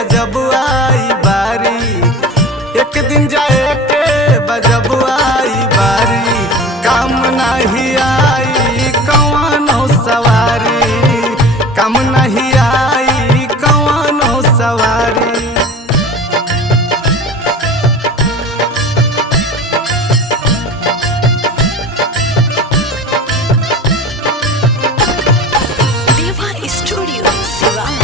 बजब आई बारी, एक दिन जाए के बजब आई बारी, काम नहीं आई कौनो सवारी, काम नहीं आई कौनो सवारी। देवा स्टूडियो सिवान।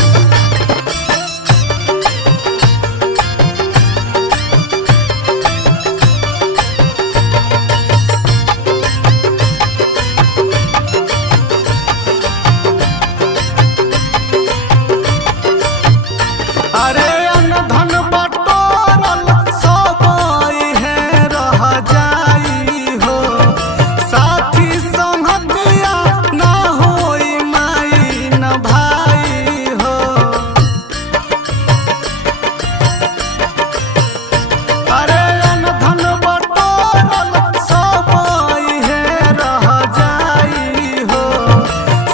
अरे अनधन बटोरल सब है रह जाई हो, साथी संगतिया ना होई माई न भाई हो। अरे अनधन बटोरल सब है रह जाई हो,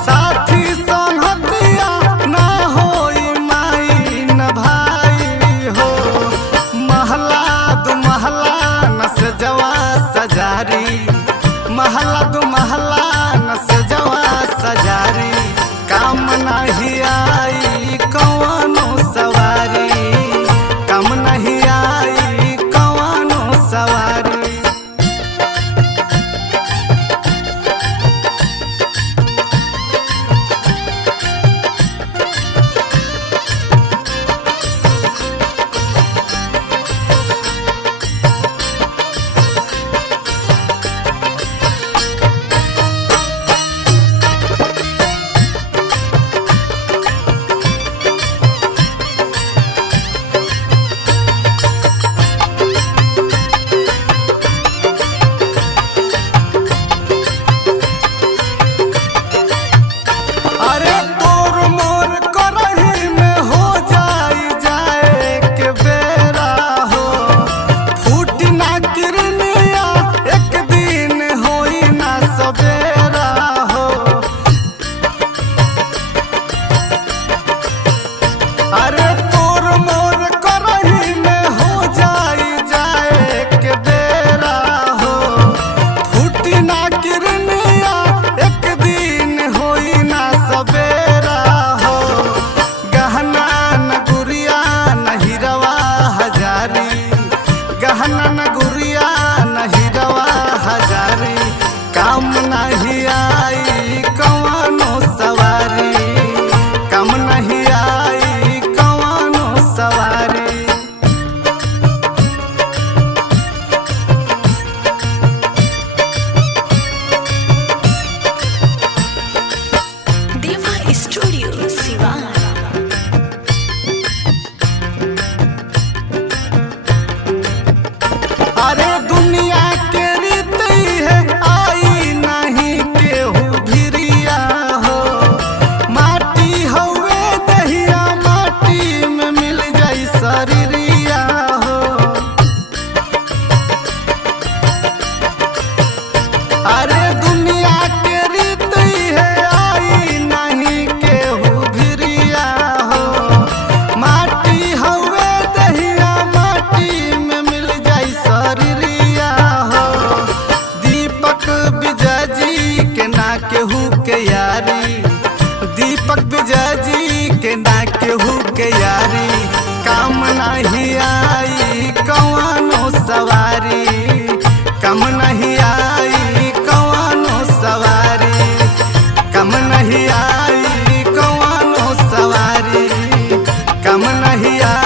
साथी संगतिया ना होई माई न भाई हो। महला दु महला न सजवा सजारी, महला दु महला न सजवा सजारी, काम नहीं आई कौनो सवारी, काम नहीं आई कौनो सवारी। अरे तोर मोर करही में हो जाई जाए के बेरा हो, फूटी ना किरनिया एक दिन होई ना सवेरा हो। अरे तोर मोर करही में हो जाई जाए के बेरा हो, फूटी ना किरनिया एक दिन होई ना सवेरा हो। गहना न गुड़िया न हीरवा हजारी, गहना न गुड़िया न हीरवा हजारी, काम नहीं आई कौनो सवारी, काम नहीं आई कौनो सवारी। देवा स्टूडियो सिवान। अरे दुनिया के रीत है आई नहीं केहू भिरिया हो, माटी हवे दहिया माटी में मिल जाई शरीरिया हो। अरे दुनिया के रीत है आई नहीं केहू भिरिया हो, माटी हवे दहिया माटी में मिल जाई शरीरिया हो। दीपक विजय जी के ना केहू के यारी, दीपक विजय जी के ना केहू के यारी, काम नहीं आई कौनो सवारी, काम नहीं आई कौनो सवारी, काम नहीं आई कौनो सवारी, काम नहीं आई।